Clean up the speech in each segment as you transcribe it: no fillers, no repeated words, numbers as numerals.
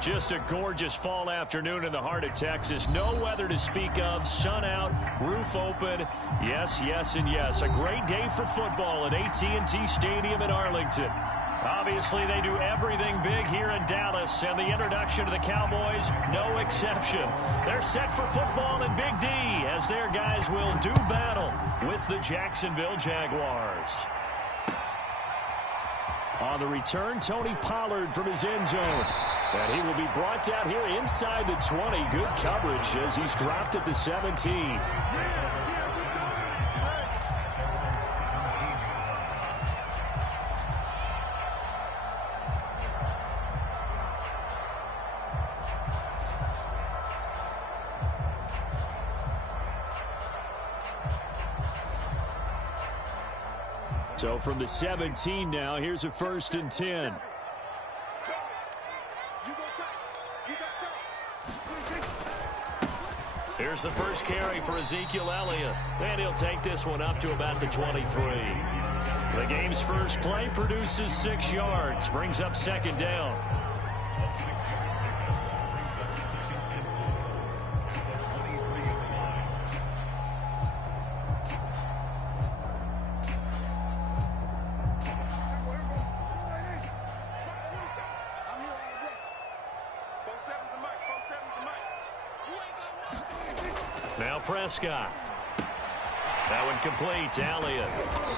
Just a gorgeous fall afternoon in the heart of Texas. No weather to speak of. Sun out, roof open. Yes, yes, and yes. A great day for football at AT&T Stadium in Arlington. Obviously, they do everything big here in Dallas, and the introduction to the Cowboys, no exception. They're set for football in Big D as their guys will do battle with the Jacksonville Jaguars. On the return, Tony Pollard from his end zone. And he will be brought down here inside the 20. Good coverage as he's dropped at the 17. So from the 17 now, here's a 1st and 10. Here's the first carry for Ezekiel Elliott. And he'll take this one up to about the 23. The game's first play produces 6 yards. Brings up 2nd down. Now Prescott. That one complete to Elliott.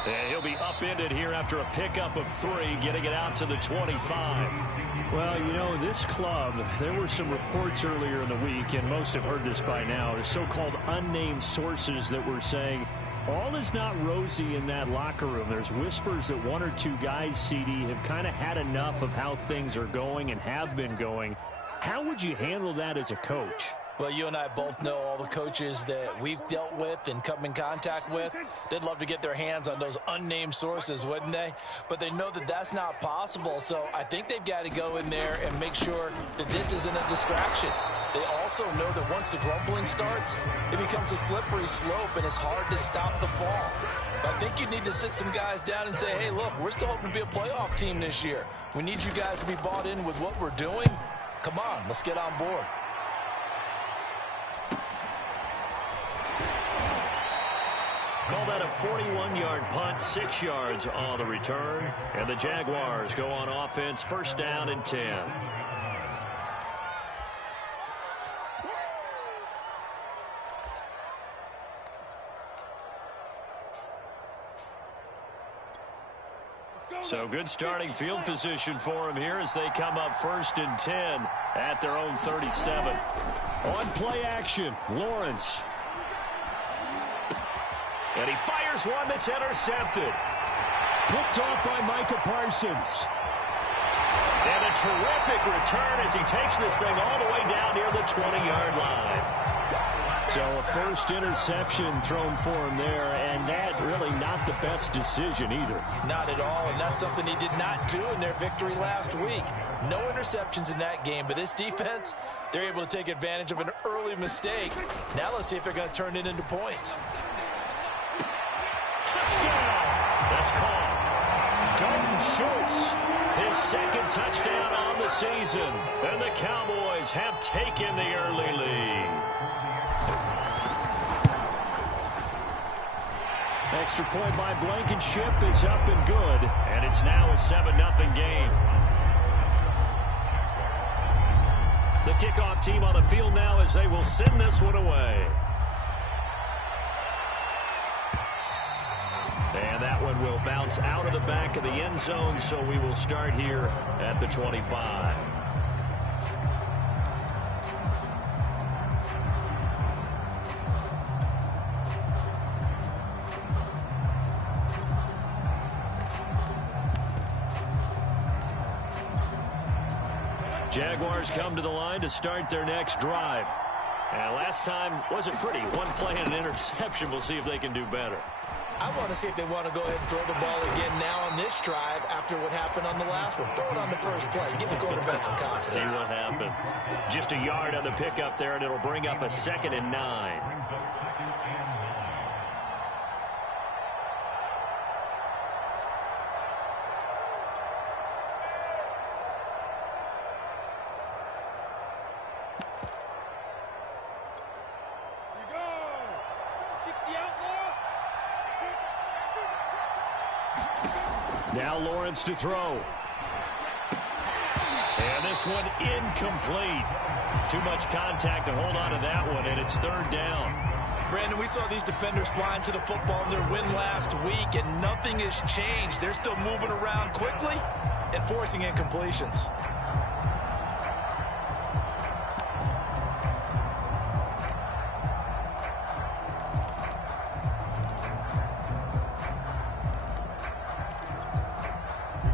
And he'll be upended here after a pickup of 3, getting it out to the 25. Well, you know, this club, there were some reports earlier in the week, and most have heard this by now, the so-called unnamed sources that were saying all is not rosy in that locker room. There's whispers that 1 or 2 guys, CD, have kind of had enough of how things are going and have been going. How would you handle that as a coach? Well, you and I both know all the coaches that we've dealt with and come in contact with. They'd love to get their hands on those unnamed sources, wouldn't they? But they know that that's not possible, so I think they've got to go in there and make sure that this isn't a distraction. They also know that once the grumbling starts, it becomes a slippery slope, and it's hard to stop the fall. But I think you need to sit some guys down and say, hey, look, we're still hoping to be a playoff team this year. We need you guys to be bought in with what we're doing. Come on, let's get on board. Call that a 41-yard punt, 6 yards on the return. And the Jaguars go on offense, 1st down and 10. So good starting field position for him here as they come up 1st and 10 at their own 37. On play action, Lawrence. And he fires one that's intercepted. Picked off by Micah Parsons. And a terrific return as he takes this thing all the way down near the 20-yard line. So a first interception thrown for him there, and that really not the best decision either. Not at all, and that's something he did not do in their victory last week. No interceptions in that game, but this defense, they're able to take advantage of an early mistake. Now let's see if they're going to turn it into points. Touchdown! That's called. Dalton Schultz, his 2nd touchdown on the season. And the Cowboys have taken the early lead. Extra point by Blankenship is up and good. And it's now a 7-0 game. The kickoff team on the field now as they will send this one away. And that one will bounce out of the back of the end zone, so we will start here at the 25. Jaguars come to the line to start their next drive. And last time wasn't pretty. 1 play and an interception. We'll see if they can do better. I want to see if they want to go ahead and throw the ball again now on this drive after what happened on the last one. Throw it on the first play. Give the quarterback some confidence. See what happens. Just a yard on the pickup there, and it'll bring up a 2nd and 9. Now Lawrence to throw. And this one incomplete. Too much contact to hold on to that one, and it's third down. Brandon, we saw these defenders flying to the football in their win last week, and nothing has changed. They're still moving around quickly and forcing incompletions.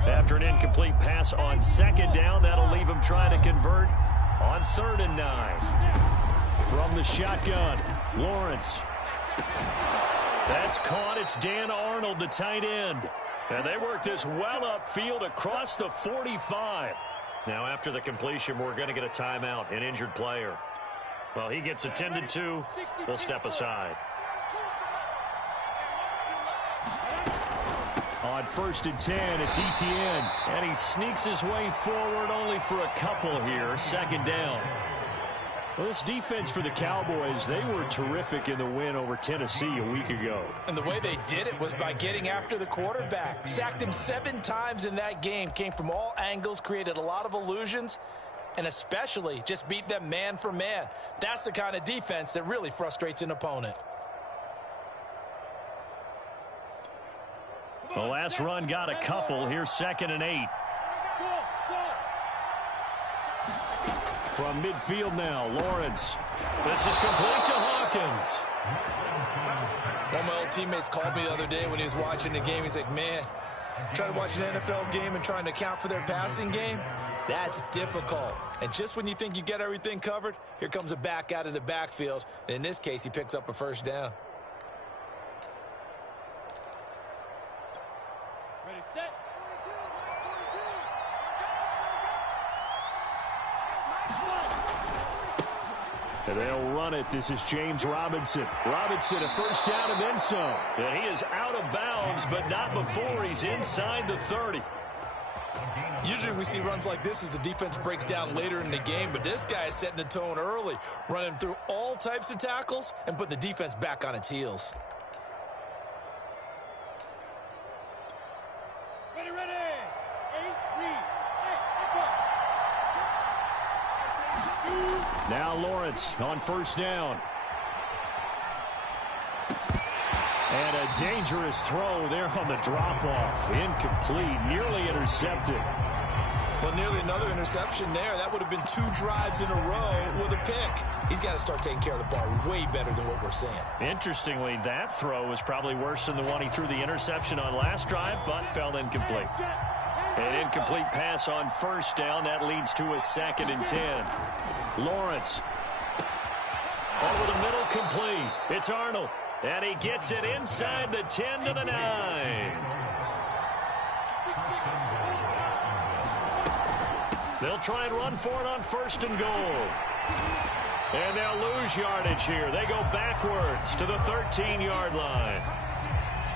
After an incomplete pass on second down, that'll leave him trying to convert on 3rd and 9. From the shotgun, Lawrence. That's caught. It's Dan Arnold, the tight end. And they work this well upfield across the 45. Now, after the completion, we're going to get a timeout, an injured player. Well, he gets attended to. We'll step aside. On 1st and 10, it's Etienne. And he sneaks his way forward only for a couple here. 2nd down. Well, this defense for the Cowboys, they were terrific in the win over Tennessee a week ago. And the way they did it was by getting after the quarterback. Sacked him 7 times in that game. Came from all angles, created a lot of illusions, and especially just beat them man for man. That's the kind of defense that really frustrates an opponent. The last run got a couple. Here's 2nd and 8. From midfield now, Lawrence. This is complete to Hawkins. One of my old teammates called me the other day when he was watching the game. He's like, man, trying to watch an NFL game and trying to account for their passing game, that's difficult. And just when you think you get everything covered, here comes a back out of the backfield. And in this case, he picks up a 1st down. Ready, set. And they'll run it. This is James Robinson. Robinson, a 1st down and then some. And he is out of bounds, but not before he's inside the 30. Usually we see runs like this as the defense breaks down later in the game, but this guy is setting the tone early, running through all types of tackles and putting the defense back on its heels. Ready, ready. 8-3. Now Lawrence on 1st down. And a dangerous throw there on the drop-off. Incomplete, nearly intercepted. Well, nearly another interception there. That would have been 2 drives in a row with a pick. He's got to start taking care of the ball way better than what we're seeing. Interestingly, that throw was probably worse than the one he threw the interception on last drive, but fell incomplete. An incomplete pass on 1st down. That leads to a 2nd and 10. Lawrence. Over the middle, complete. It's Arnold. And he gets it inside the 10 to the 9. They'll try and run for it on 1st and goal. And they'll lose yardage here. They go backwards to the 13-yard line.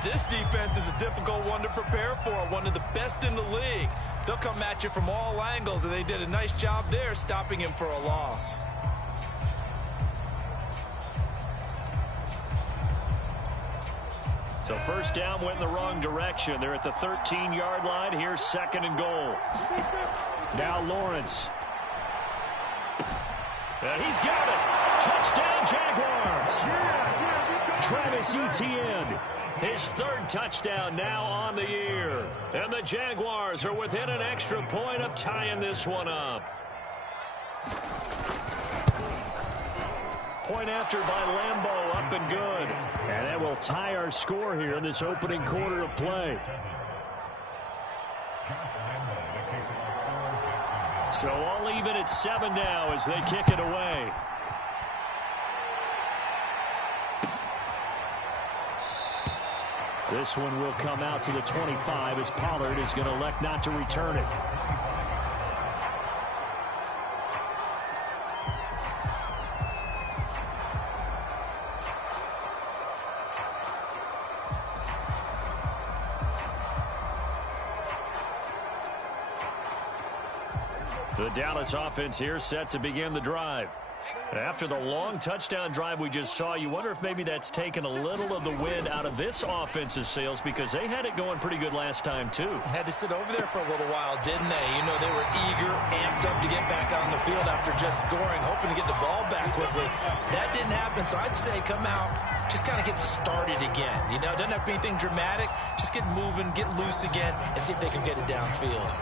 This defense is a difficult one to prepare for, one of the best in the league. They'll come at you from all angles, and they did a nice job there stopping him for a loss. So 1st down went in the wrong direction. They're at the 13-yard line. Here's 2nd and goal. Now Lawrence. And he's got it. Touchdown, Jaguars. Travis Etienne. His 3rd touchdown now on the year. And the Jaguars are within an extra point of tying this one up. Point after by Lambeau, up and good. And that will tie our score here in this opening quarter of play. So all even at 7 now as they kick it away. This one will come out to the 25 as Pollard is going to elect not to return it. The Dallas offense here set to begin the drive. After the long touchdown drive we just saw, you wonder if maybe that's taken a little of the wind out of this offense's sails because they had it going pretty good last time, too. Had to sit over there for a little while, didn't they? You know, they were eager, amped up to get back on the field after just scoring, hoping to get the ball back quickly. That didn't happen, so I'd say come out, just kind of get started again. You know, doesn't have to be anything dramatic. Just get moving, get loose again, and see if they can get it downfield.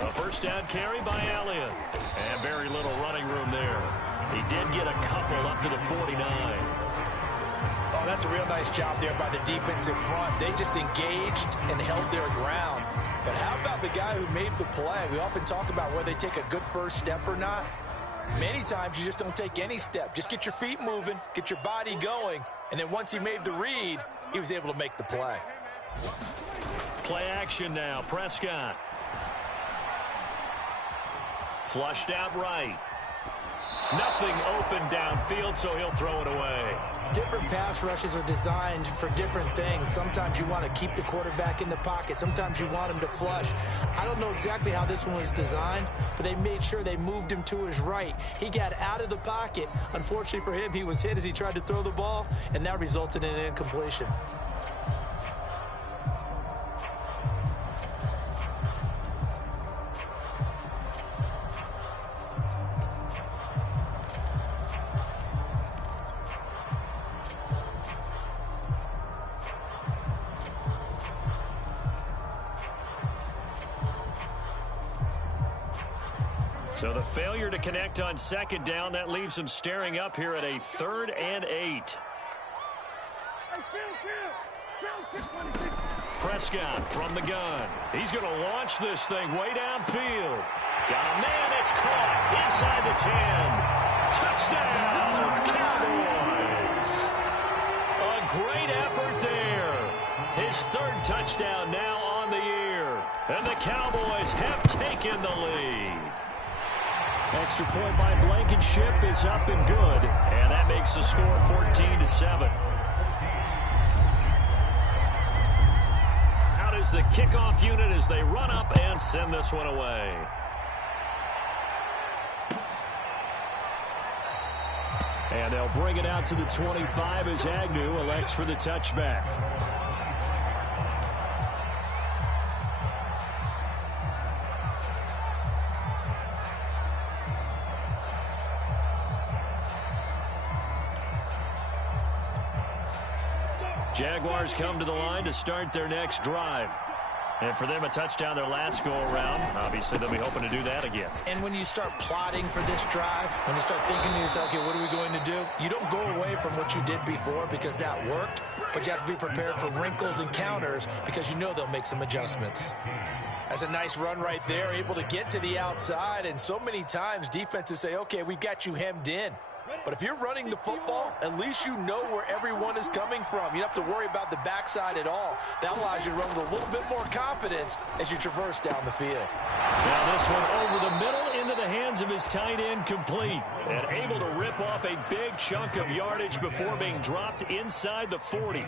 A first down carry by Elliott. And very little running room there. He did get a couple up to the 49. Oh, that's a real nice job there by the defensive front. They just engaged and held their ground. But how about the guy who made the play? We often talk about whether they take a good first step or not. Many times you just don't take any step. Just get your feet moving, get your body going, and then once he made the read, he was able to make the play. Play action now. Prescott. Flushed out right. Nothing open downfield, so he'll throw it away. Different pass rushes are designed for different things. Sometimes you want to keep the quarterback in the pocket. Sometimes you want him to flush. I don't know exactly how this one was designed, but they made sure they moved him to his right. He got out of the pocket. Unfortunately for him, he was hit as he tried to throw the ball, and that resulted in an incompletion. So the failure to connect on second down, that leaves them staring up here at a 3rd and 8. Prescott from the gun. He's going to launch this thing way downfield. Got a man, it's caught inside the 10. Touchdown, Cowboys. A great effort there. His 3rd touchdown now on the year. And the Cowboys have taken the lead. Extra point by Blankenship is up and good. And that makes the score 14-7. Out is the kickoff unit as they run up and send this one away. And they'll bring it out to the 25 as Agnew elects for the touchback. Jaguars come to the line to start their next drive. And for them, a touchdown their last go-around. Obviously, they'll be hoping to do that again. And when you start plotting for this drive, when you start thinking to yourself, okay, what are we going to do? You don't go away from what you did before because that worked, but you have to be prepared for wrinkles and counters because you know they'll make some adjustments. That's a nice run right there, able to get to the outside, and so many times defenses say, okay, we've got you hemmed in. But if you're running the football, at least you know where everyone is coming from. You don't have to worry about the backside at all. That allows you to run with a little bit more confidence as you traverse down the field. Now this one over the middle into the hands of his tight end complete. And able to rip off a big chunk of yardage before being dropped inside the 40.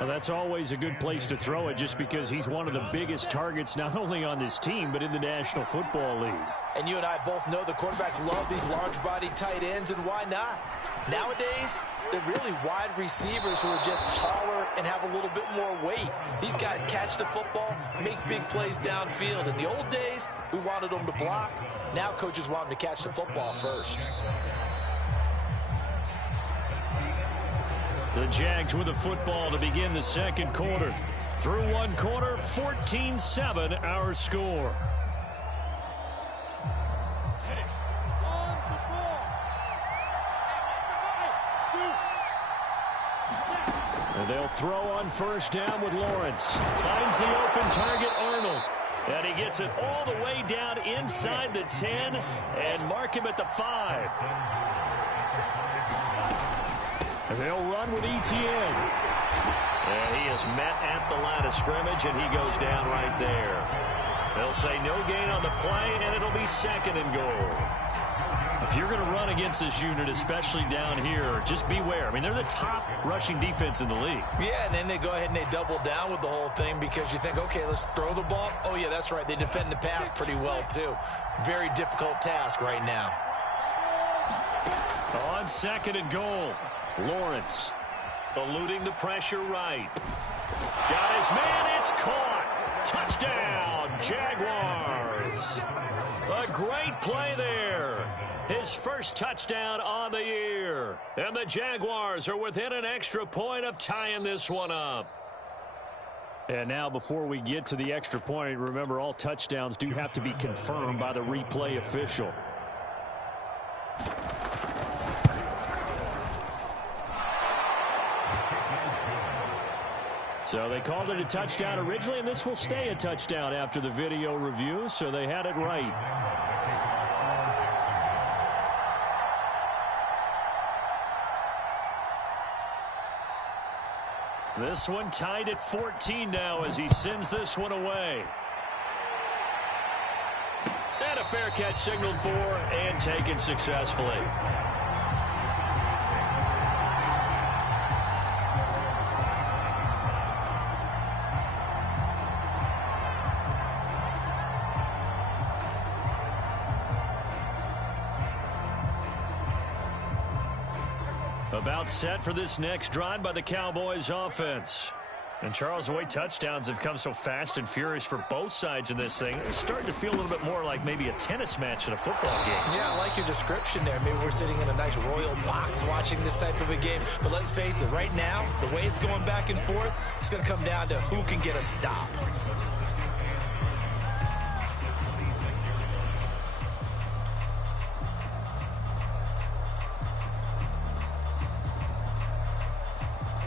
Well, that's always a good place to throw it just because he's one of the biggest targets not only on this team but in the National Football League. And you and I both know the quarterbacks love these large-bodied tight ends, and why not? Nowadays, they're really wide receivers who are just taller and have a little bit more weight. These guys catch the football, make big plays downfield. In the old days, we wanted them to block. Now coaches want them to catch the football first. The Jags with the football to begin the second quarter. Through one quarter, 14-7 our score. And they'll throw on first down with Lawrence. Finds the open target, Arnold. And he gets it all the way down inside the 10 and mark him at the 5. They'll run with Etienne. And he is met at the line of scrimmage, and he goes down right there. They'll say no gain on the play, and it'll be 2nd and goal. If you're going to run against this unit, especially down here, just beware. I mean, they're the top rushing defense in the league. Yeah, and then they go ahead and they double down with the whole thing because you think, okay, let's throw the ball. Oh, yeah, that's right. They defend the pass pretty well, too. Very difficult task right now. On 2nd and goal, Lawrence eluding the pressure right. Got his man. It's caught. Touchdown, Jaguars. A great play there. His first touchdown on the year. And the Jaguars are within an extra point of tying this one up. And now before we get to the extra point, remember all touchdowns do have to be confirmed by the replay official. So they called it a touchdown originally, and this will stay a touchdown after the video review, so they had it right. This one tied at 14 now as he sends this one away. And a fair catch signaled for and taken successfully. About set for this next drive by the Cowboys offense. And Charles, the way touchdowns have come so fast and furious for both sides in this thing, it's starting to feel a little bit more like maybe a tennis match in a football game. Yeah, I like your description there. Maybe we're sitting in a nice royal box watching this type of a game. But let's face it, right now, the way it's going back and forth, it's going to come down to who can get a stop.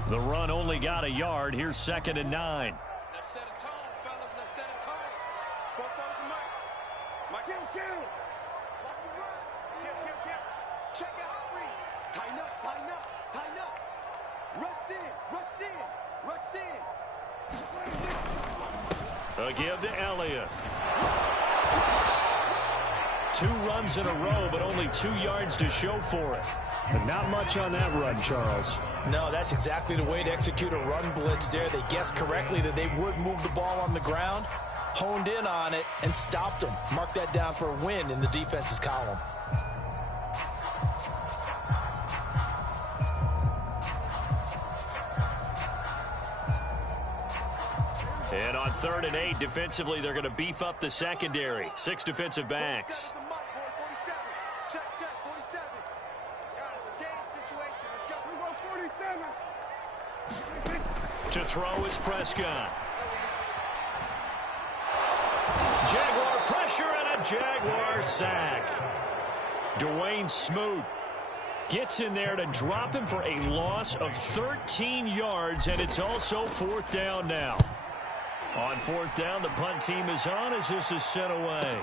The run only got a yard. Here's 2nd and 9. Let's set a tone, fellas. Let's set a tone. Both of them, Mike. Kill. Watch the run. Kill. Check your hot read. Tighten up. Rush in. A give to Elliott. 2 runs in a row, but only 2 yards to show for it. But not much on that run, Charles. No, that's exactly the way to execute a run blitz there. They guessed correctly that they would move the ball on the ground, honed in on it, and stopped them. Mark that down for a win in the defense's column. And on 3rd and 8, defensively, they're going to beef up the secondary. 6 defensive backs. Check, 47. It's a game situation. Let's go. We want 47. To throw is Prescott. Jaguar pressure and a Jaguar sack. Dwayne Smoot gets in there to drop him for a loss of 13 yards, and it's also 4th down now. On 4th down, the punt team is on as this is sent away.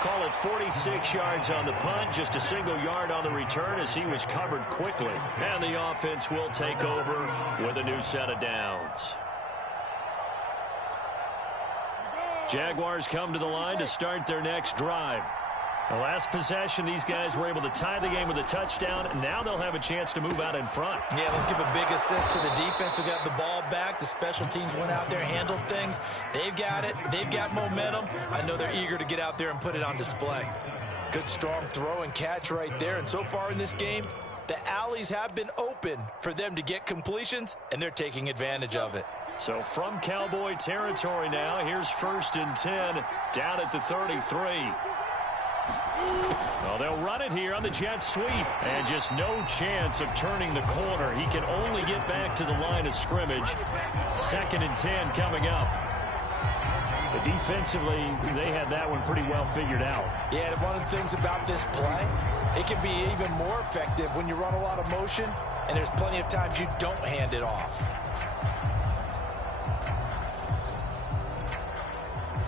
Call it 46 yards on the punt, just a single yard on the return as he was covered quickly. And the offense will take over with a new set of downs. Jaguars come to the line to start their next drive. The last possession, these guys were able to tie the game with a touchdown. Now they'll have a chance to move out in front. Yeah, let's give a big assist to the defense who got the ball back. The special teams went out there, handled things. They've got it. They've got momentum. I know they're eager to get out there and put it on display. Good, strong throw and catch right there. And so far in this game, the alleys have been open for them to get completions, and they're taking advantage of it. So from Cowboy territory now, here's 1st and 10 down at the 33. Well, they'll run it here on the jet sweep. And just no chance of turning the corner. He can only get back to the line of scrimmage. 2nd and 10 coming up. But defensively, they had that one pretty well figured out. Yeah, and one of the things about this play, it can be even more effective when you run a lot of motion, and there's plenty of times you don't hand it off.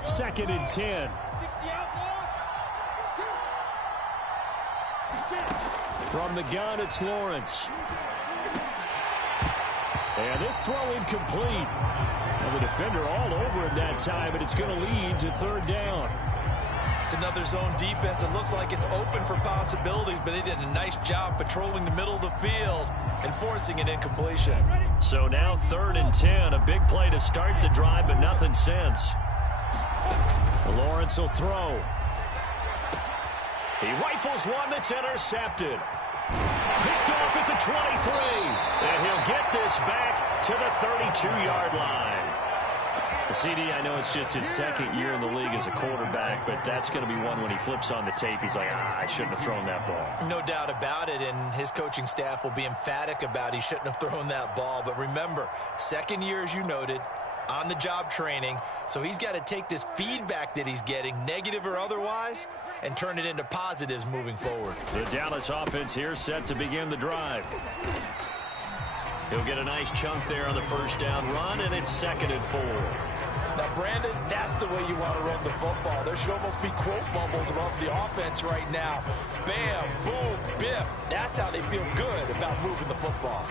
2nd and 10. From the gun, it's Lawrence. And this throw incomplete. Well, the defender all over him that time, but it's going to lead to 3rd down. It's another zone defense. It looks like it's open for possibilities, but they did a nice job patrolling the middle of the field and forcing an incompletion. So now 3rd and 10. A big play to start the drive, but nothing since. Lawrence will throw. He rifles one that's intercepted. Picked off at the 23. And he'll get this back to the 32-yard line. CD, I know it's just his 2nd year in the league as a quarterback, but that's going to be one when he flips on the tape. He's like, I shouldn't have thrown that ball. No doubt about it, and his coaching staff will be emphatic about he shouldn't have thrown that ball. But remember, 2nd year, as you noted, on-the-job training, so he's got to take this feedback that he's getting, negative or otherwise, and turn it into positives moving forward. The Dallas offense here set to begin the drive. He'll get a nice chunk there on the 1st down run, and it's 2nd and 4. Now, Brandon, that's the way you want to run the football. There should almost be quote bubbles above the offense right now. Bam, boom, biff. That's how they feel good about moving the football.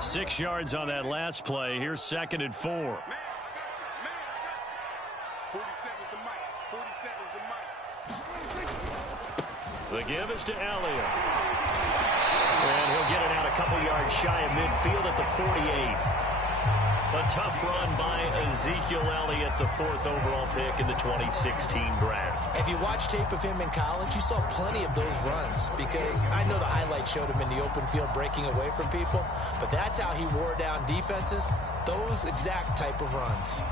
6 yards on that last play. Here's 2nd and 4. 47's the mic. 47's the mic. The give is to Elliott. And he'll get it out a couple yards shy of midfield at the 48. A tough run by Ezekiel Elliott, the 4th overall pick in the 2016 draft. If you watch tape of him in college, you saw plenty of those runs, because I know the highlights showed him in the open field breaking away from people, but that's how he wore down defenses, those exact type of runs.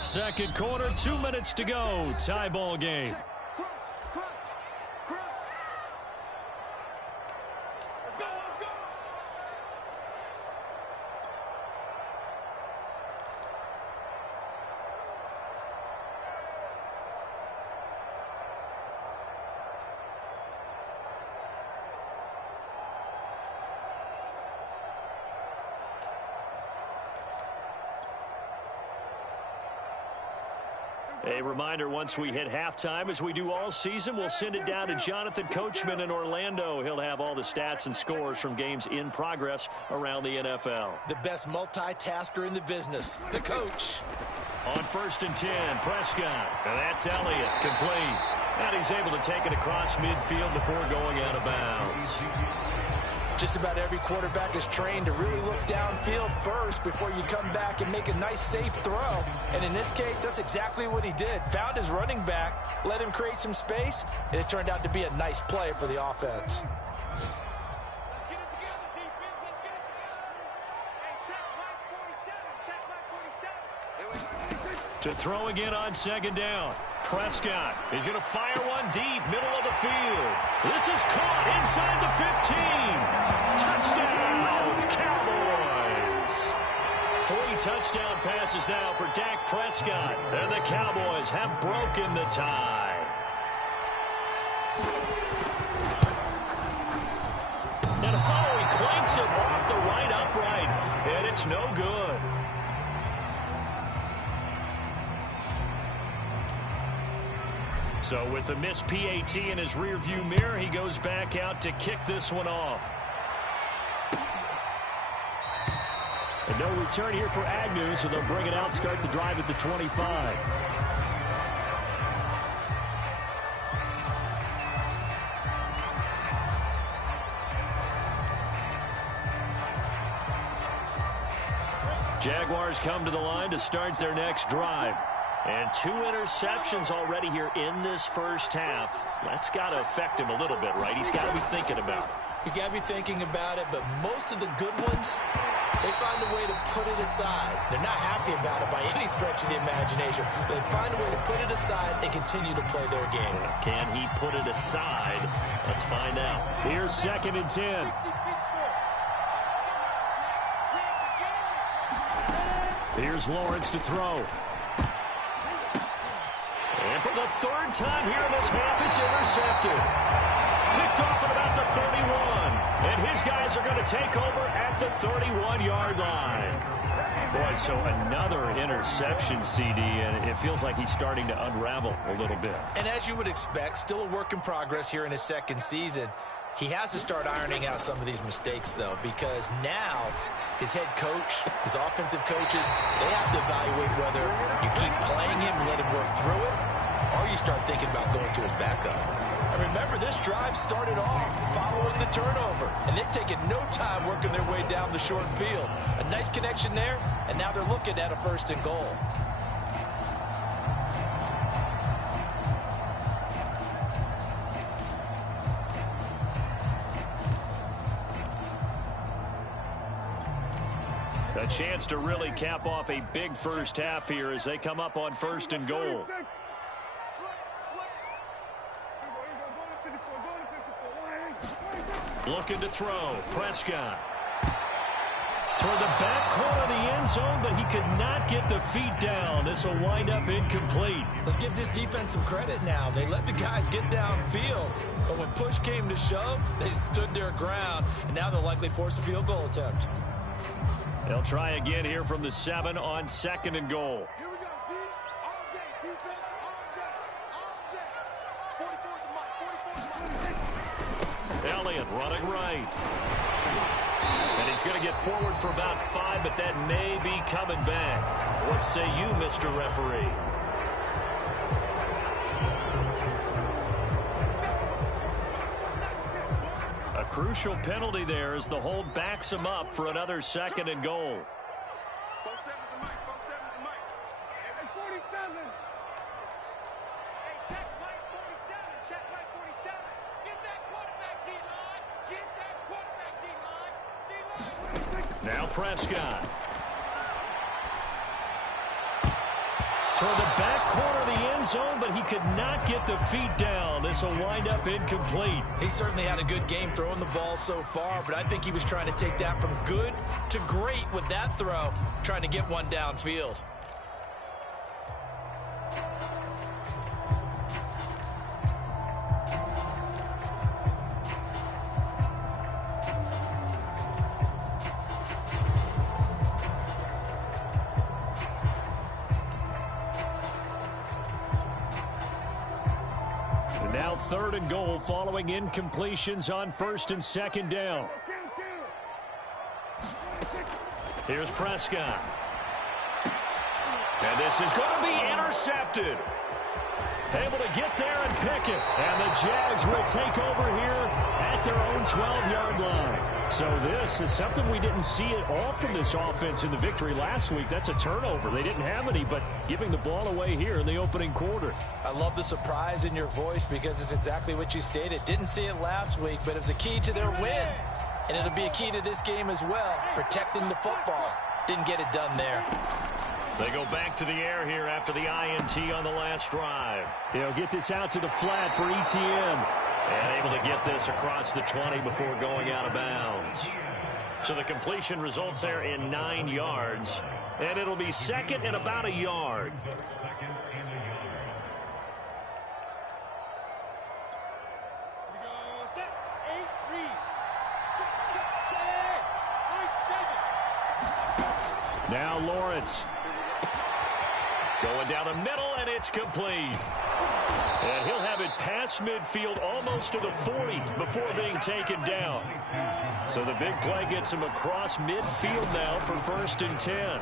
2nd quarter, 2 minutes to go. Tie ball game. A reminder, once we hit halftime, as we do all season, we'll send it down to Jonathan Coachman in Orlando. He'll have all the stats and scores from games in progress around the NFL. The best multitasker in the business, the coach. On 1st and 10, Prescott. And that's Elliott, complete. And he's able to take it across midfield before going out of bounds. Just about every quarterback is trained to really look downfield first before you come back and make a nice, safe throw. And in this case, that's exactly what he did. Found his running back, let him create some space, and it turned out to be a nice play for the offense. Let's get it together, defense. Let's get it together. Hey, check back 47. Check back 47. To throw again on 2nd down. Prescott is going to fire one deep, middle of the field. This is caught inside the 15. Touchdown, Cowboys. 3 touchdown passes now for Dak Prescott. And the Cowboys have broken the tie. And he clanks it off the right upright. And it's no good. So with a missed PAT in his rearview mirror, he goes back out to kick this one off. And no return here for Agnew, so they'll bring it out, start the drive at the 25. Jaguars come to the line to start their next drive. And 2 interceptions already here in this 1st half. That's got to affect him a little bit, right? He's got to be thinking about it. He's got to be thinking about it, but most of the good ones, they find a way to put it aside. They're not happy about it by any stretch of the imagination. They find a way to put it aside and continue to play their game. Can he put it aside? Let's find out. Here's 2nd and 10. Here's Lawrence to throw. And for the 3rd time here in this half, it's intercepted. Picked off at about the 31. And his guys are going to take over at the 31-yard line. Boy, so another interception, CD, and it feels like he's starting to unravel a little bit. And as you would expect, still a work in progress here in his 2nd season. He has to start ironing out some of these mistakes, though, because now his head coach, his offensive coaches, they have to evaluate whether you keep playing him and let him work through it, or you start thinking about going to his backup. And remember, this drive started off following the turnover, and they've taken no time working their way down the short field. A nice connection there, and now they're looking at a 1st and goal. A chance to really cap off a big first half here as they come up on 1st and goal. Looking to throw. Prescott. Toward the back corner of the end zone, but he could not get the feet down. This will wind up incomplete. Let's give this defense some credit now. They let the guys get downfield, but when push came to shove, they stood their ground, and now they'll likely force a field goal attempt. They'll try again here from the 7 on 2nd and goal. Here we go, D. All day, defense, all day, all day. 44 to Mike, 44 to Mike. Elliott running right. And he's going to get forward for about 5, but that may be coming back. What say you, Mr. Referee? A crucial penalty there as the hold backs him up for another 2nd and goal. 4-7 to Mike, 4-7 to Mike. Hey, 47. Hey, check Mike 47, check Mike 47. Get that quarterback, D-line. Get that quarterback, D-line. D-line. Now Prescott. Toward the back corner of the end zone, but he could not get the feet down. This will wind up incomplete. He certainly had a good game throwing the ball so far, but I think he was trying to take that from good to great with that throw, trying to get one downfield. Now 3rd and goal following incompletions on 1st and 2nd down. Here's Prescott. And this is going to be intercepted. Able to get there and pick it. And the Jags will take over here at their own 12-yard line. So this is something we didn't see at all from this offense in the victory last week. That's a turnover. They didn't have any, but giving the ball away here in the opening quarter. I love the surprise in your voice because it's exactly what you stated. Didn't see it last week, but it was a key to their win. And it'll be a key to this game as well, protecting the football. Didn't get it done there. They go back to the air here after the INT on the last drive. They'll get this out to the flat for ETN. And able to get this across the 20 before going out of bounds. So the completion results there in 9 yards. And it'll be 2nd and about a yard. Now Lawrence. Going down the middle, and it's complete. And he'll have it past midfield almost to the 40 before being taken down. So the big play gets him across midfield now for 1st and 10.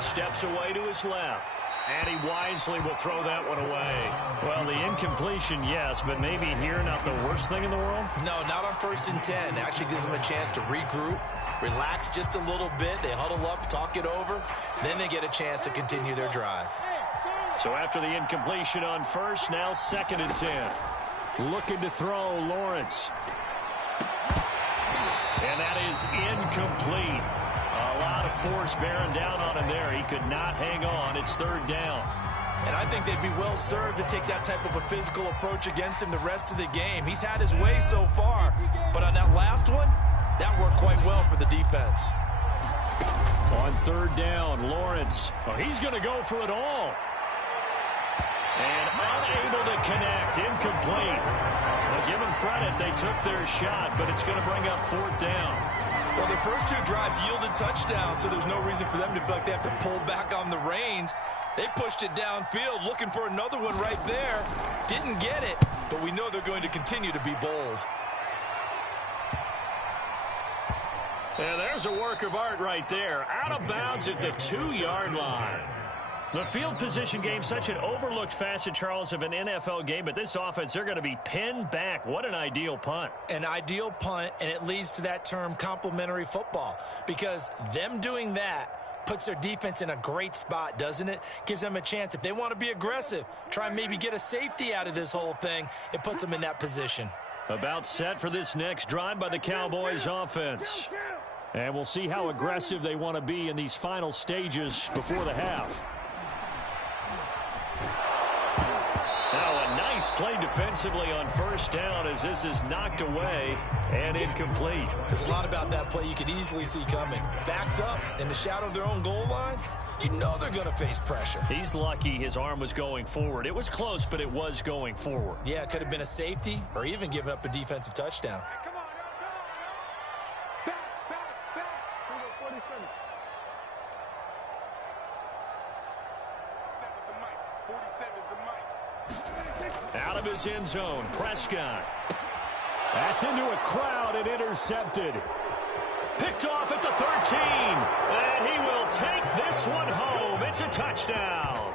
Steps away to his left. And he wisely will throw that one away. Well, the incompletion, yes, but maybe here not the worst thing in the world? No, not on 1st and 10. It actually gives them a chance to regroup, relax just a little bit. They huddle up, talk it over. Then they get a chance to continue their drive. So after the incompletion on 1st, now 2nd and 10. Looking to throw, Lawrence. And that is incomplete. A lot of force bearing down on him there. He could not hang on. It's 3rd down. And I think they'd be well served to take that type of a physical approach against him the rest of the game. He's had his way so far, but on that last one, that worked quite well for the defense. On 3rd down, Lawrence. Oh, he's going to go for it all. And unable to connect. Incomplete. Well, give them credit. They took their shot, but it's going to bring up 4th down. Well, their first 2 drives yielded touchdowns, so there's no reason for them to feel like they have to pull back on the reins. They pushed it downfield, looking for another one right there. Didn't get it, but we know they're going to continue to be bold. And there's a work of art right there. Out of bounds at the 2-yard line. The field position game, such an overlooked facet, Charles, of an NFL game. But this offense, they're going to be pinned back. What an ideal punt. An ideal punt, and it leads to that term complementary football. Because them doing that puts their defense in a great spot, doesn't it? Gives them a chance. If they want to be aggressive, try and maybe get a safety out of this whole thing, it puts them in that position. About set for this next drive by the Cowboys offense. And we'll see how aggressive they want to be in these final stages before the half. Now a nice play defensively on first down as this is knocked away and incomplete. There's a lot about that play you could easily see coming. Backed up in the shadow of their own goal line, you know they're going to face pressure. He's lucky his arm was going forward. It was close, but it was going forward. Yeah, it could have been a safety or even given up a defensive touchdown. Come on, back. 47. 47 is the mic. Out of his end zone, Prescott. That's into a crowd and intercepted. Picked off at the 13. And he will take this one home. It's a touchdown.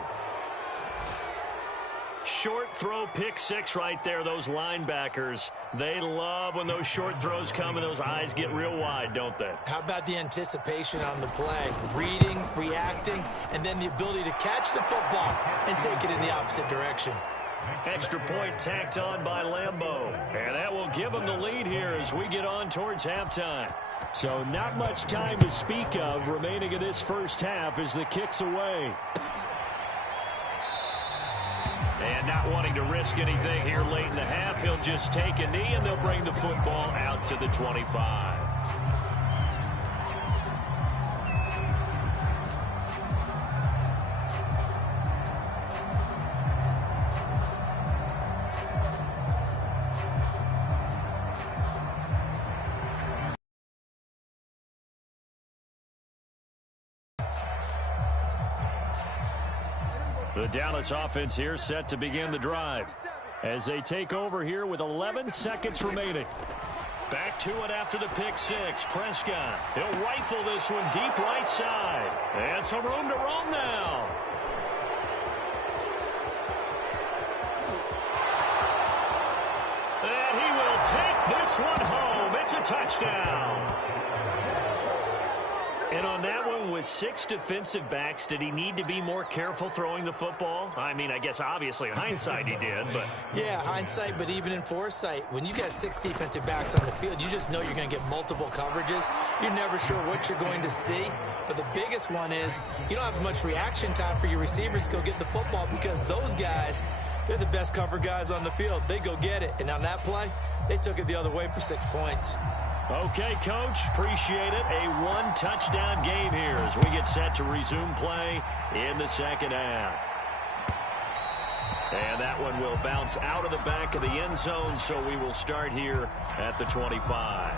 Short throw, pick six right there. Those linebackers, they love when those short throws come and those eyes get real wide, don't they? How about the anticipation on the play? Reading, reacting, and then the ability to catch the football and take it in the opposite direction. Extra point tacked on by Lambeau. And that will give them the lead here as we get on towards halftime. So not much time to speak of remaining in this first half as the kick's away. And not wanting to risk anything here late in the half, he'll just take a knee and they'll bring the football out to the 25. The Dallas offense here set to begin the drive as they take over here with 11 seconds remaining. Back to it after the pick six. Prescott, he'll rifle this one deep right side. And some room to roam now. And he will take this one home. It's a touchdown. And on that one, with 6 defensive backs, did he need to be more careful throwing the football? I mean, I guess obviously in hindsight he did, but... Yeah, hindsight, but even in foresight, when you got 6 defensive backs on the field, you just know you're going to get multiple coverages. You're never sure what you're going to see. But the biggest one is you don't have much reaction time for your receivers to go get the football because those guys, they're the best cover guys on the field. They go get it. And on that play, they took it the other way for 6 points. Okay, Coach, appreciate it. A one-touchdown game here as we get set to resume play in the second half. And that one will bounce out of the back of the end zone, so we will start here at the 25.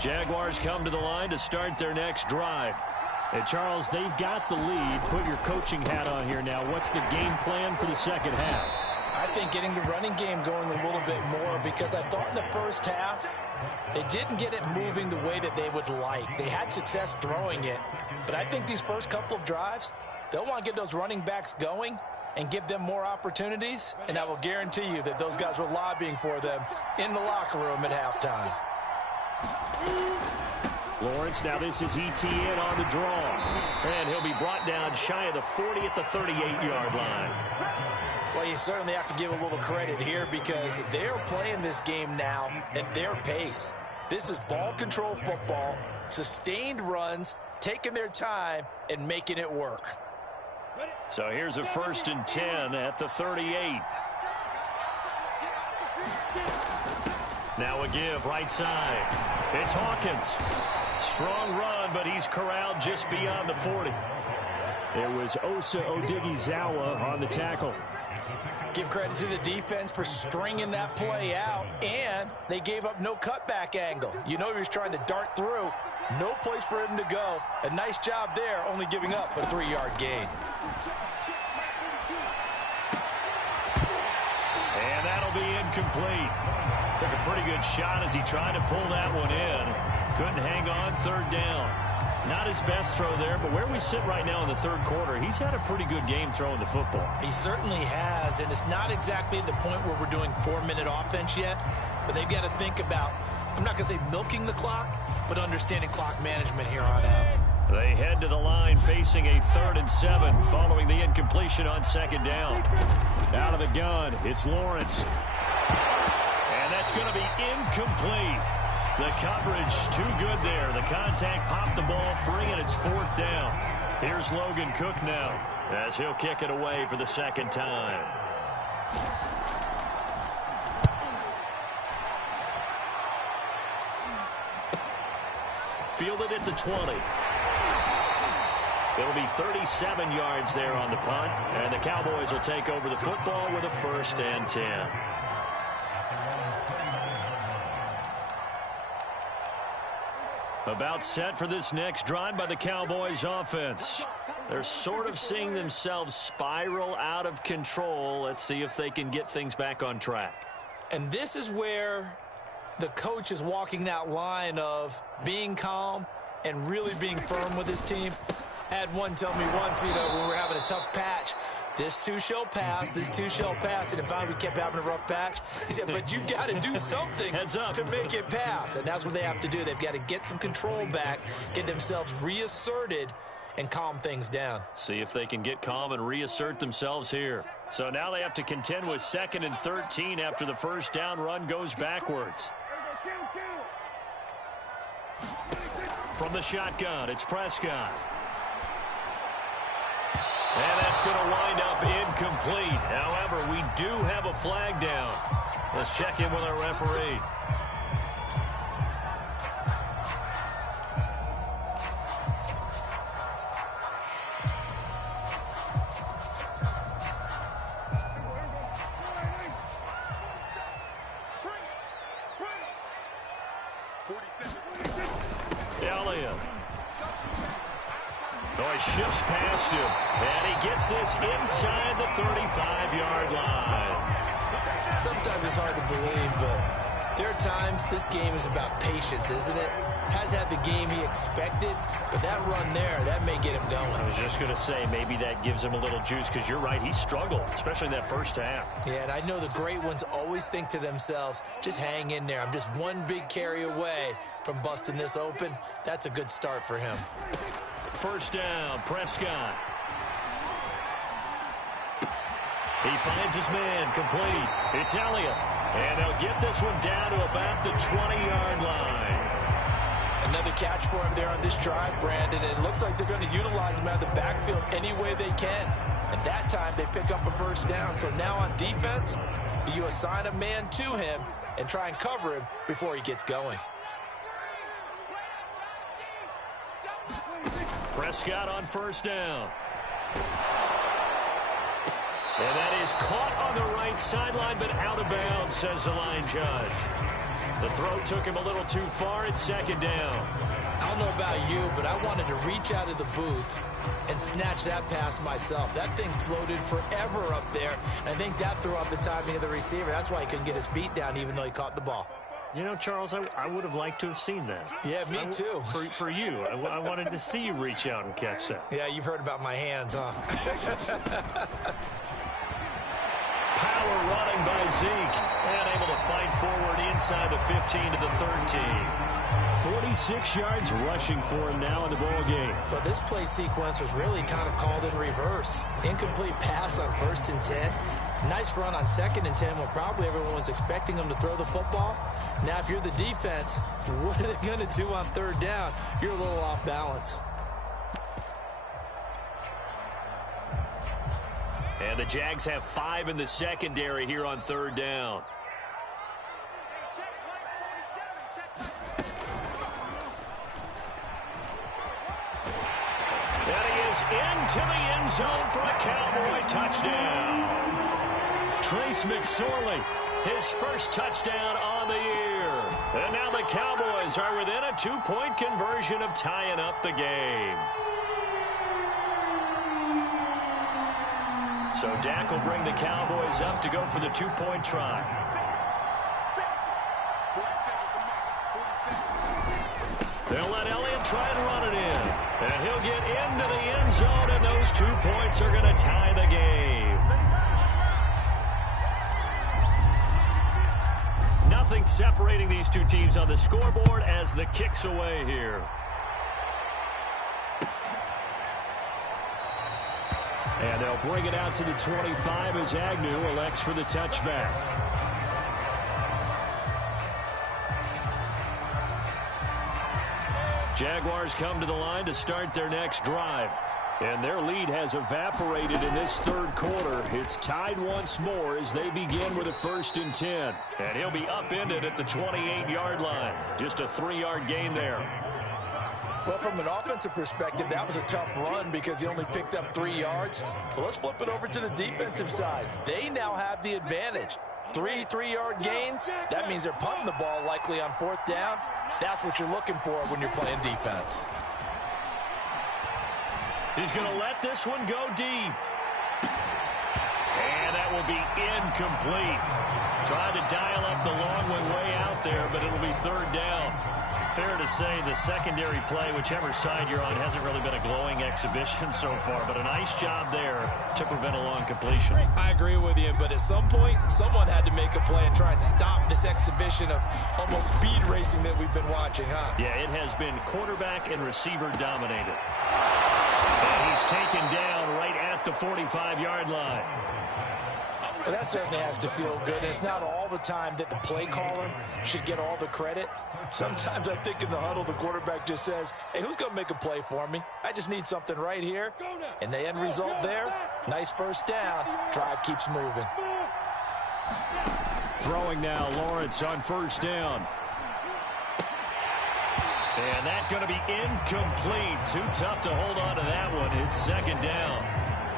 Jaguars come to the line to start their next drive. And Charles, they've got the lead. Put your coaching hat on here now. What's the game plan for the second half? I think getting the running game going a little bit more because I thought in the first half they didn't get it moving the way that they would like. They had success throwing it, but I think these first couple of drives, they'll want to get those running backs going and give them more opportunities, and I will guarantee you that those guys were lobbying for them in the locker room at halftime. Lawrence, now this is ETN on the draw. And he'll be brought down shy of the 40 at the 38-yard line. Well, you certainly have to give a little credit here because they're playing this game now at their pace. This is ball control football, sustained runs, taking their time, and making it work. So here's a 1st and 10 at the 38. Now a give right side. It's Hawkins. Strong run, but he's corralled just beyond the 40. It was Osa Odighizuwa on the tackle. Give credit to the defense for stringing that play out, and they gave up no cutback angle. You know he was trying to dart through. No place for him to go. A nice job there, only giving up a 3-yard gain. And that'll be incomplete. Took a pretty good shot as he tried to pull that one in. Couldn't hang on, 3rd down. Not his best throw there, but where we sit right now in the 3rd quarter, he's had a pretty good game throwing the football. He certainly has, and it's not exactly at the point where we're doing 4-minute offense yet, but they've got to think about, I'm not going to say milking the clock, but understanding clock management here on out. They head to the line facing a 3rd and 7 following the incompletion on 2nd down. Out of the gun, it's Lawrence. And that's going to be incomplete. The coverage too good there. The contact popped the ball free, and it's 4th down. Here's Logan Cook now as he'll kick it away for the 2nd time. Fielded at the 20. It'll be 37 yards there on the punt, and the Cowboys will take over the football with a 1st and 10. About set for this next drive by the Cowboys offense. They're sort of seeing themselves spiral out of control. Let's see if they can get things back on track. And this is where the coach is walking that line of being calm and really being firm with his team. I had one tell me once, when we were having a tough patch, this too shall pass, this too shall pass. And finally we kept having a rough patch. He said, but you've got to do something to make it pass. And that's what they have to do. They've got to get some control back, get themselves reasserted, and calm things down. See if they can get calm and reassert themselves here. So now they have to contend with 2nd and 13 after the 1st down run goes backwards. From the shotgun, it's Prescott. And that's going to wind up incomplete. However, we do have a flag down. Let's check in with our referee. Elliott. So he shifts past him, and he gets this inside the 35-yard line. Sometimes it's hard to believe, but there are times this game is about patience, isn't it? Has had the game he expected, but that run there, that may get him going. I was just going to say, maybe that gives him a little juice, because you're right, he struggled, especially in that 1st half. Yeah, and I know the great ones always think to themselves, just hang in there. I'm just one big carry away from busting this open. That's a good start for him. 1st down, Prescott. He finds his man, complete. It's Elliott. And they'll get this one down to about the 20-yard line. Another catch for him there on this drive, Brandon. And it looks like they're going to utilize him out of the backfield any way they can. And that time they pick up a 1st down. So now on defense, do you assign a man to him and try and cover him before he gets going? Prescott on 1st down. And that is caught on the right sideline, but out of bounds, says the line judge. The throw took him a little too far. It's 2nd down. I don't know about you, but I wanted to reach out of the booth and snatch that pass myself. That thing floated forever up there. And I think that threw off the timing of the receiver. That's why he couldn't get his feet down, even though he caught the ball. You know, Charles, I would have liked to have seen that. Yeah, me too. For you. I wanted to see you reach out and catch that. Yeah, you've heard about my hands, huh? Power running by Zeke. And able to fight forward inside the 15 to the 13. 46 yards rushing for him now in the ball game. But this play sequence was really kind of called in reverse. Incomplete pass on 1st and 10. Nice run on 2nd and 10 when probably everyone was expecting him to throw the football. Now, if you're the defense, what are they going to do on 3rd down? You're a little off balance. And the Jags have 5 in the secondary here on 3rd down. And he is into the end zone for a Cowboy touchdown. Trace McSorley, his first touchdown on the year. And now the Cowboys are within a 2-point conversion of tying up the game. So Dak will bring the Cowboys up to go for the 2-point try. They'll let Elliott try and run it in. And he'll get into the end zone, and those 2 points are going to tie the game. Nothing separating these two teams on the scoreboard as the kick's away here. And they'll bring it out to the 25 as Agnew elects for the touchback. Jaguars come to the line to start their next drive. And their lead has evaporated in this third quarter. It's tied once more as they begin with a 1st and 10. And he'll be upended at the 28-yard line. Just a 3-yard gain there. Well, from an offensive perspective, that was a tough run because he only picked up 3 yards. Well, let's flip it over to the defensive side. They now have the advantage. 3 3-yard gains. That means they're punting the ball likely on 4th down. That's what you're looking for when you're playing defense. He's going to let this one go deep. And that will be incomplete. Trying to dial up the long way out there, but it'll be 3rd down. Fair to say the secondary play, whichever side you're on, hasn't really been a glowing exhibition so far, but a nice job there to prevent a long completion. I agree with you, but at some point, someone had to make a play and try and stop this exhibition of almost speed racing that we've been watching, huh? Yeah, it has been quarterback and receiver dominated. And he's taken down right at the 45-yard line. Well, that certainly has to feel good. It's not all the time that the play caller should get all the credit. Sometimes I think in the huddle, the quarterback just says, hey, who's going to make a play for me? I just need something right here. And the end result there, nice 1st down. Drive keeps moving. Throwing now, Lawrence on 1st down. And that's going to be incomplete. Too tough to hold on to that one. It's 2nd down.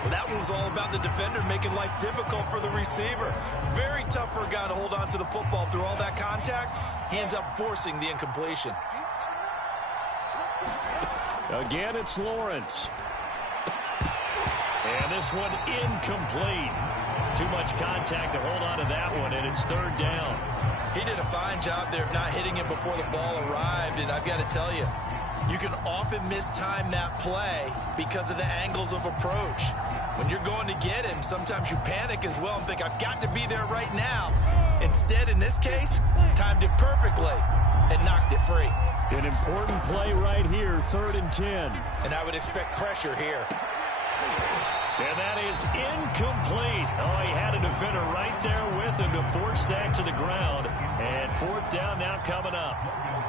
Well, that one was all about the defender making life difficult for the receiver. Very tough for a guy to hold on to the football through all that contact. He ends up forcing the incompletion. Again, it's Lawrence. And this one incomplete. Too much contact to hold on to that one, and it's 3rd down. He did a fine job there of not hitting it before the ball arrived, and I've got to tell you, you can often mistime that play because of the angles of approach. When you're going to get him, sometimes you panic as well and think, I've got to be there right now. Instead, in this case, timed it perfectly and knocked it free. An important play right here, 3rd and 10. And I would expect pressure here. And that is incomplete. Oh, he had a defender right there with him to force that to the ground. And 4th down now coming up.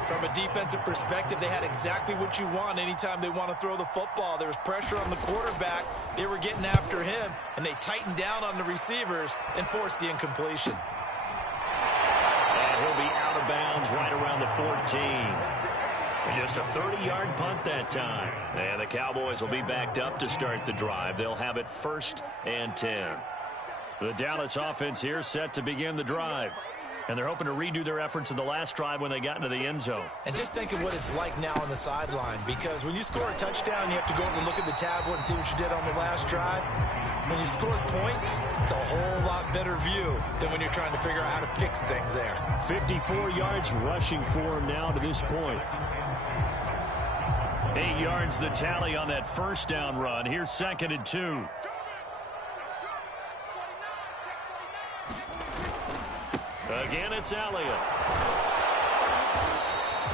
From a defensive perspective, they had exactly what you want anytime they want to throw the football. There was pressure on the quarterback. They were getting after him, and they tightened down on the receivers and forced the incompletion. And he'll be out of bounds right around the 14. And just a 30-yard punt that time. And the Cowboys will be backed up to start the drive. They'll have it 1st and 10. The Dallas offense here set to begin the drive. And they're hoping to redo their efforts in the last drive when they got into the end zone. And just think of what it's like now on the sideline, because when you score a touchdown, you have to go over and look at the tablet and see what you did on the last drive. When you score points, it's a whole lot better view than when you're trying to figure out how to fix things there. 54 yards rushing for him now to this point. 8 yards the tally on that 1st down run. Here's 2nd and 2. Again, it's Elliott.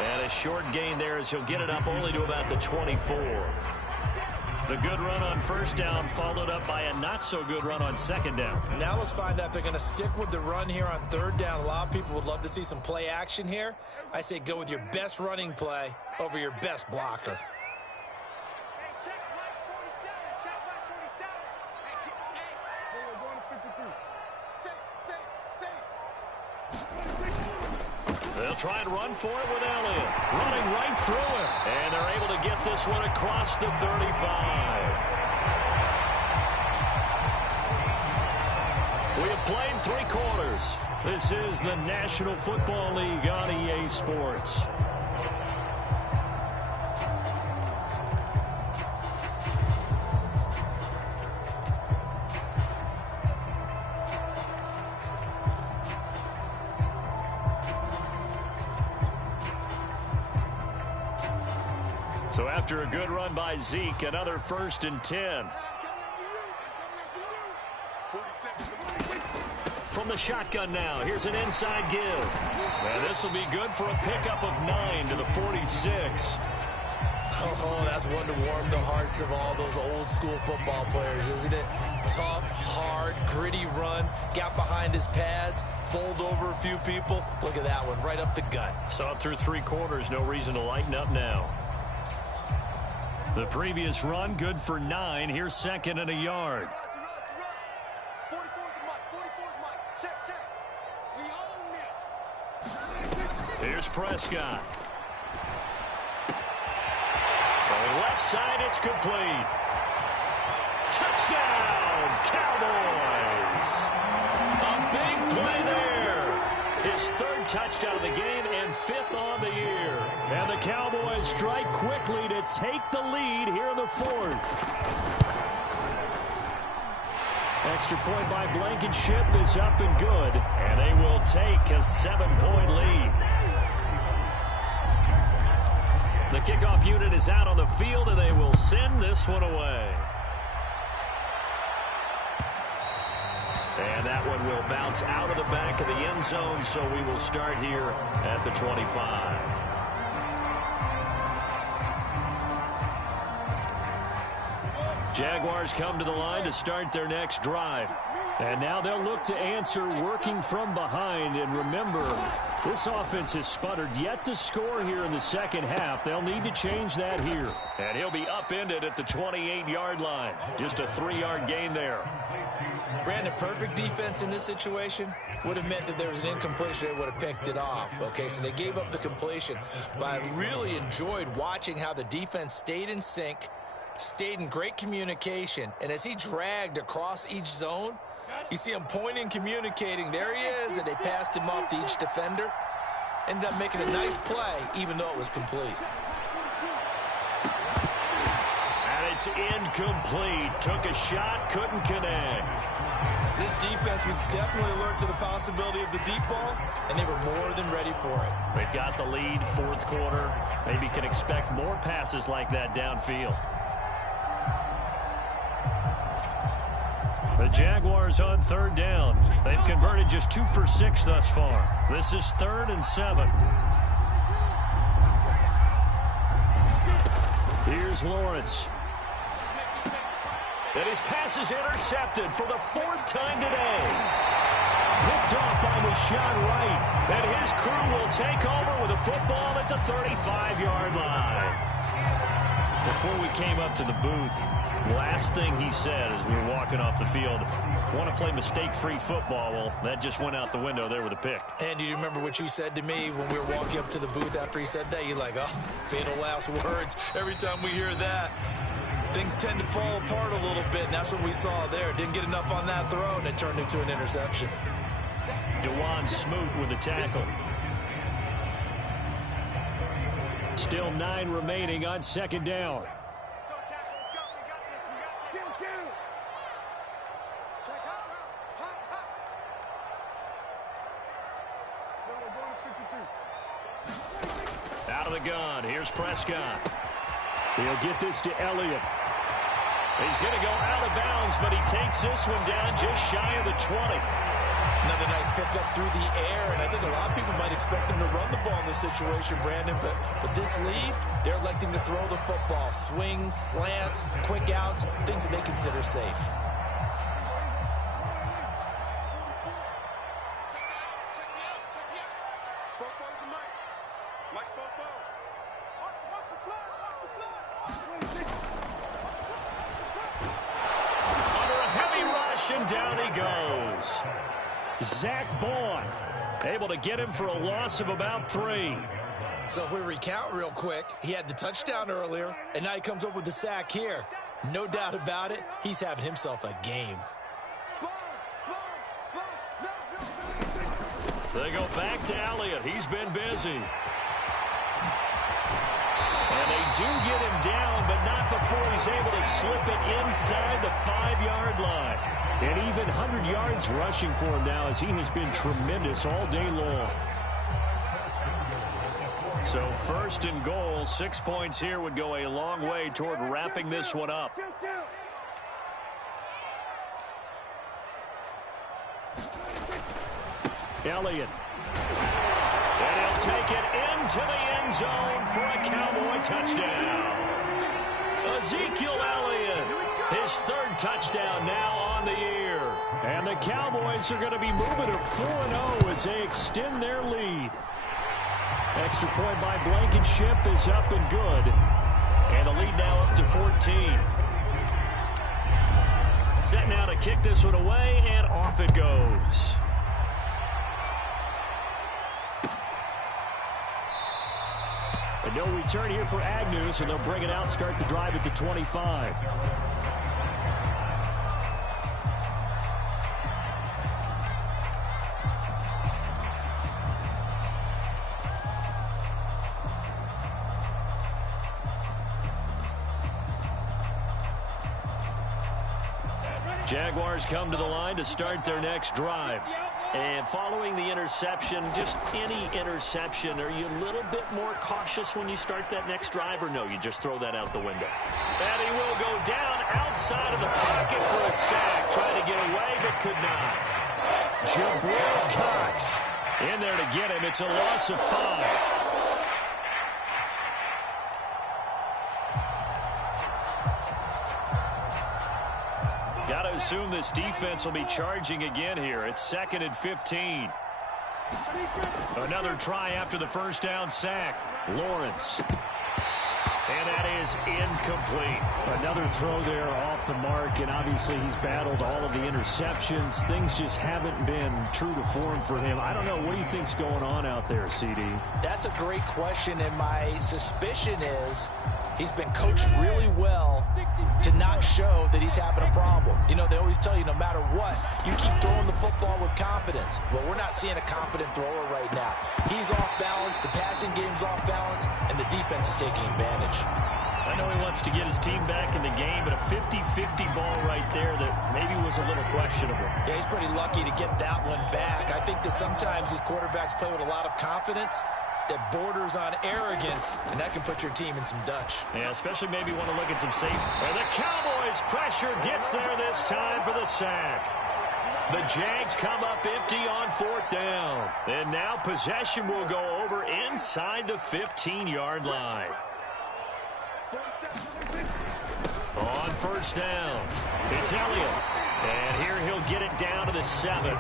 And a short gain there as he'll get it up only to about the 24. The good run on 1st down followed up by a not-so-good run on 2nd down. Now let's find out if they're going to stick with the run here on 3rd down. A lot of people would love to see some play action here. I say go with your best running play over your best blocker. They'll try and run for it with Elliott. Running right through him. And they're able to get this one across the 35. We have played 3 quarters. This is the National Football League on EA Sports. So after a good run by Zeke, another 1st and 10. From the shotgun now, here's an inside give. And this will be good for a pickup of 9 to the 46. Oh, that's one to warm the hearts of all those old school football players, isn't it? Tough, hard, gritty run, got behind his pads, bowled over a few people. Look at that one, right up the gut. Saw it through 3 quarters, no reason to lighten up now. The previous run, good for 9. Here's 2nd and a yard. Here's Prescott. From the left side, it's complete. Touchdown, Cowboys! A big play there. His 3rd touchdown of the game and 5th on the year. And the Cowboys strike quickly to take the lead here in the 4th. Extra point by Blankenship is up and good. And they will take a 7-point lead. The kickoff unit is out on the field, and they will send this one away. And that one will bounce out of the back of the end zone, so we will start here at the 25. Jaguars come to the line to start their next drive. And now they'll look to answer working from behind. And remember, this offense has sputtered yet to score here in the second half. They'll need to change that here. And he'll be upended at the 28-yard line. Just a 3-yard gain there. Brandon, perfect defense in this situation would have meant that there was an incompletion. They would have picked it off. Okay, so they gave up the completion. But I really enjoyed watching how the defense stayed in sync, stayed in great communication. And as he dragged across each zone, you see him pointing, communicating. There he is, and they passed him off to each defender. Ended up making a nice play, even though it was complete. And it's incomplete. Took a shot, couldn't connect. This defense was definitely alert to the possibility of the deep ball, and they were more than ready for it. They've got the lead, 4th quarter. Maybe can expect more passes like that downfield. The Jaguars on 3rd down. They've converted just 2 for 6 thus far. This is 3rd and 7. Here's Lawrence. And his pass is intercepted for the 4th time today. Picked off by Rashawn Wright. And his crew will take over with a football at the 35-yard line. Before we came up to the booth, last thing he said as we were walking off the field, want to play mistake-free football. Well, that just went out the window there with a pick. And do you remember what you said to me when we were walking up to the booth after he said that? You're like, oh, fatal last words. Every time we hear that, things tend to fall apart a little bit, and that's what we saw there. Didn't get enough on that throw, and it turned into an interception. DeJuan Smoot with the tackle. Still 9 remaining on 2nd down. Out of the gun. Here's Prescott. He'll get this to Elliott. He's going to go out of bounds, but he takes this one down just shy of the 20. Another nice pickup through the air, and I think a lot of people might expect them to run the ball in this situation, Brandon, but with this lead, they're electing to throw the football. Swings, slants, quick outs, things that they consider safe. And down he goes. Zach Bourne able to get him for a loss of about 3. So if we recount real quick, he had the touchdown earlier, and now he comes up with the sack here. No doubt about it, he's having himself a game. They go back to Elliott. He's been busy. And they do get him down, but not before he's able to slip it inside the 5-yard line. And even 100 yards rushing for him now, as he has been tremendous all day long. So 1st and goal, 6 points here would go a long way toward wrapping this one up. Elliott. And he'll take it into the end zone for a Cowboy touchdown. Ezekiel Elliott, his 3rd touchdown now on the year. And the Cowboys are going to be moving to 4-0 as they extend their lead. Extra point by Blankenship is up and good. And the lead now up to 14. Set now to kick this one away, and off it goes. And no return here for Agnew, so they'll bring it out, start the drive at the 25. Jaguars come to the line to start their next drive. And following the interception, just any interception, are you a little bit more cautious when you start that next drive, or no, you just throw that out the window? And he will go down outside of the pocket for a sack, trying to get away but could not. Jabril Cox in there to get him. It's a loss of 5. Got to assume this defense will be charging again here. It's 2nd and 15. Another try after the first down sack. Lawrence. And that is incomplete. Another throw there off the mark, and obviously he's battled all of the interceptions. Things just haven't been true to form for him. I don't know. What do you think's going on out there, CD? That's a great question, and my suspicion is he's been coached really well to not show that he's having a problem. You know, they always tell you no matter what, you keep throwing the football with confidence. Well, we're not seeing a confident thrower right now. He's off balance, the passing game's off balance, and the defense is taking advantage. I know he wants to get his team back in the game, but a 50-50 ball right there that maybe was a little questionable. Yeah, he's pretty lucky to get that one back. I think that sometimes his quarterbacks play with a lot of confidence that borders on arrogance, and that can put your team in some Dutch. Yeah, especially maybe want to look at some safety. And the Cowboys pressure gets there this time for the sack. The Jags come up empty on 4th down. And now possession will go over inside the 15-yard line. On 1st down, it's Elliott. And here he'll get it down to the 7.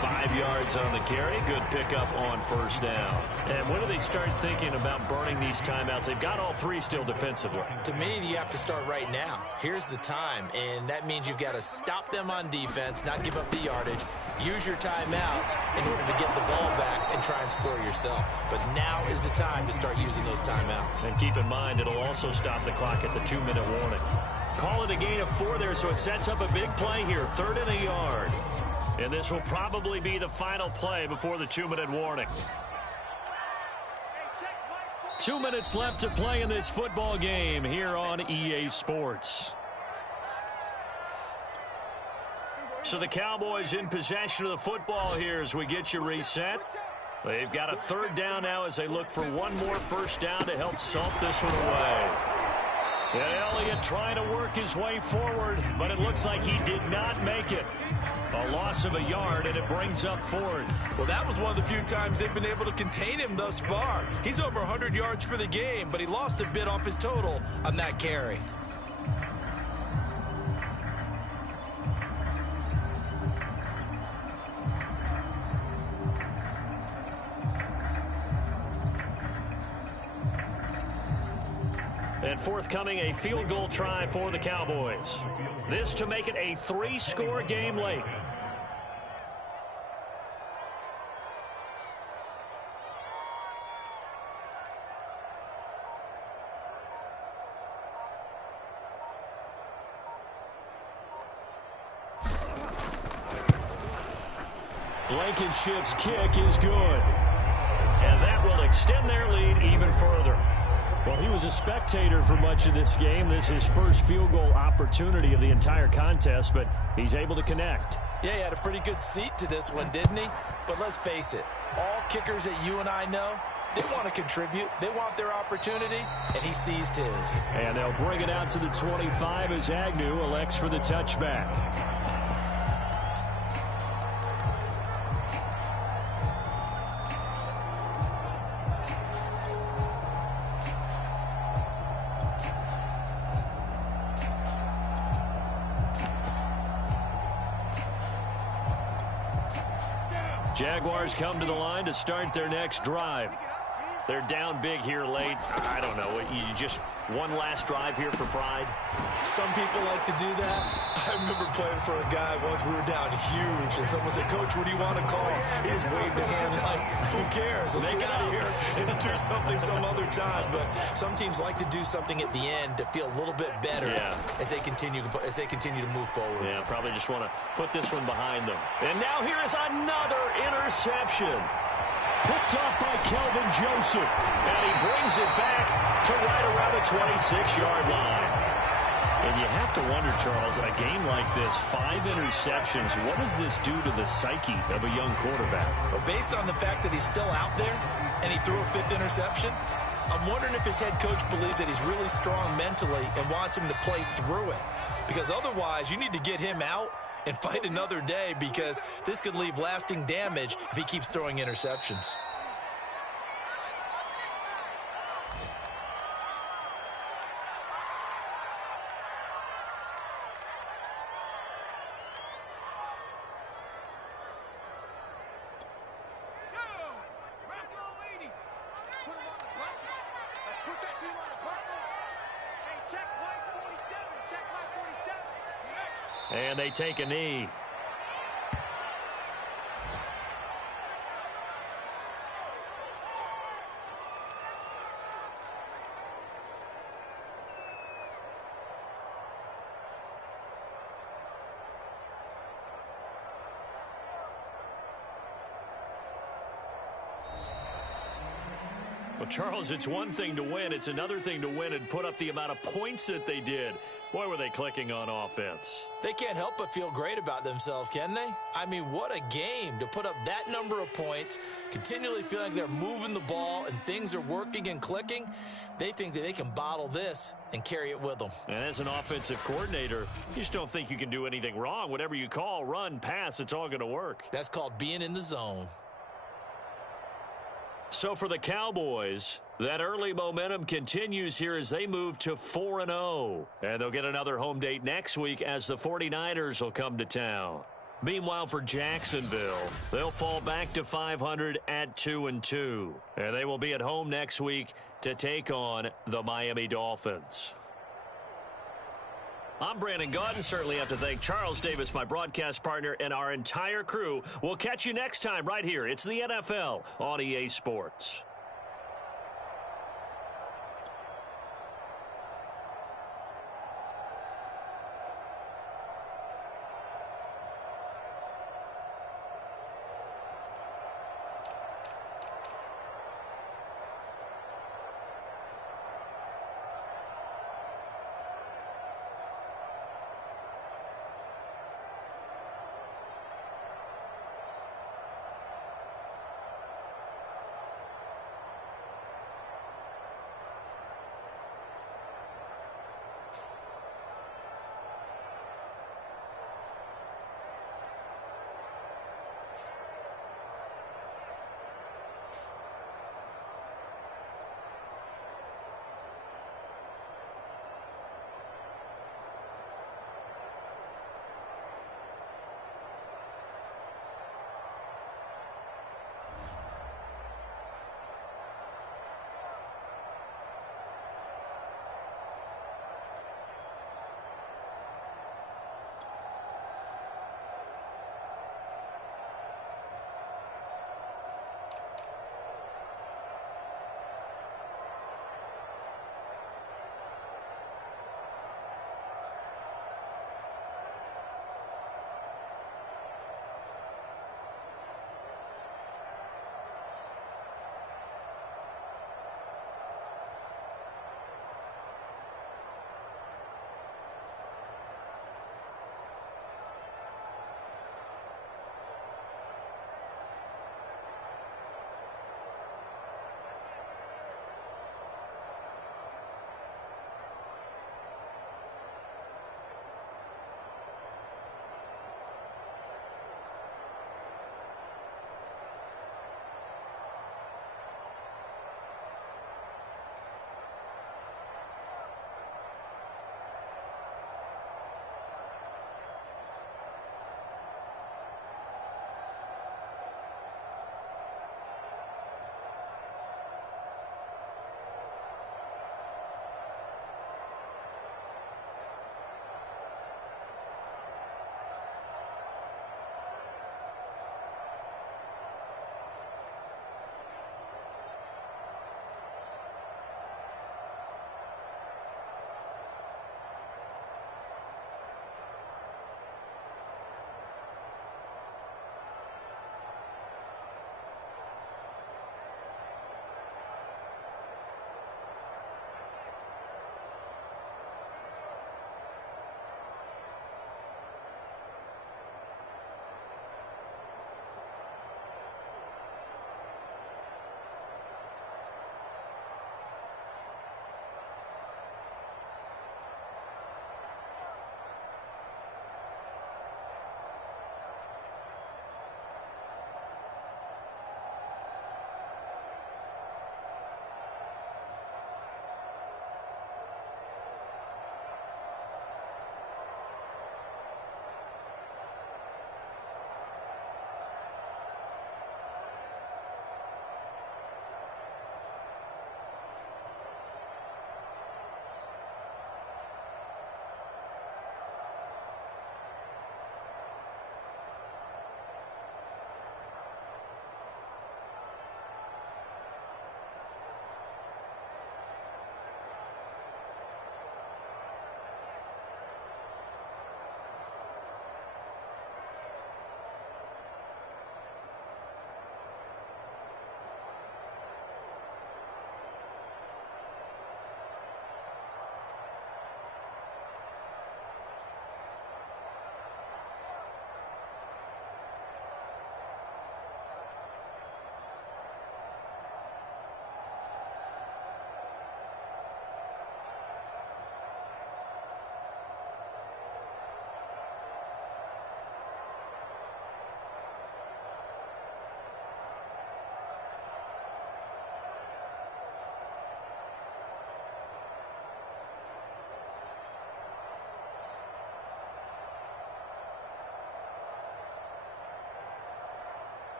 5 yards on the carry. Good pickup on 1st down. And when do they start thinking about burning these timeouts? They've got all 3 still defensively. To me, you have to start right now. Here's the time, and that means you've got to stop them on defense, not give up the yardage, use your timeouts in order to get the ball back and try and score yourself. But now is the time to start using those timeouts. And keep in mind, it'll also stop the clock at the 2-minute warning. Call it a gain of 4 there, so it sets up a big play here. 3rd and a yard. And this will probably be the final play before the 2-minute warning. 2 minutes left to play in this football game here on EA Sports. So the Cowboys in possession of the football here as we get you reset. They've got a 3rd down now as they look for one more 1st down to help salt this one away. And Elliott trying to work his way forward, but it looks like he did not make it. A loss of a yard, and it brings up 4th. Well, that was one of the few times they've been able to contain him thus far. He's over 100 yards for the game, but he lost a bit off his total on that carry. And forthcoming, a field goal try for the Cowboys. This to make it a 3-score game late. Blankenship's kick is good. And that will extend their lead even further. Well, he was a spectator for much of this game. This is his first field goal opportunity of the entire contest, but he's able to connect. Yeah, he had a pretty good seat to this one, didn't he? But let's face it, all kickers that you and I know, they want to contribute. They want their opportunity, and he seized his. And they'll bring it out to the 25 as Agnew elects for the touchback. Jaguars come to the line to start their next drive. They're down big here late. I don't know. You just one last drive here for pride? Some people like to do that. I remember playing for a guy once. We were down huge, and someone said, "Coach, what do you want to call?" He just waved a hand like, "Who cares? Let's get out of here and do something some other time." But some teams like to do something at the end to feel a little bit better as they continue to move forward. Yeah, probably just want to put this one behind them. And now here is another interception. Picked up by Kelvin Joseph. And he brings it back to right around the 26-yard line. And you have to wonder, Charles, in a game like this, 5 interceptions, what does this do to the psyche of a young quarterback? But based on the fact that he's still out there and he threw a 5th interception, I'm wondering if his head coach believes that he's really strong mentally and wants him to play through it. Because otherwise, you need to get him out and fight another day, because this could leave lasting damage if he keeps throwing interceptions. And they take a knee. Well, Charles, it's one thing to win. It's another thing to win and put up the amount of points that they did. Boy, were they clicking on offense. They can't help but feel great about themselves, can they? I mean, what a game to put up that number of points, continually feeling like they're moving the ball and things are working and clicking. They think that they can bottle this and carry it with them. And as an offensive coordinator, you just don't think you can do anything wrong. Whatever you call, run, pass, it's all going to work. That's called being in the zone. So for the Cowboys, that early momentum continues here as they move to 4-0. And they'll get another home date next week as the 49ers will come to town. Meanwhile, for Jacksonville, they'll fall back to 500 at 2-2. And they will be at home next week to take on the Miami Dolphins. I'm Brandon Gaudin. Certainly have to thank Charles Davis, my broadcast partner, and our entire crew. We'll catch you next time right here. It's the NFL on EA Sports.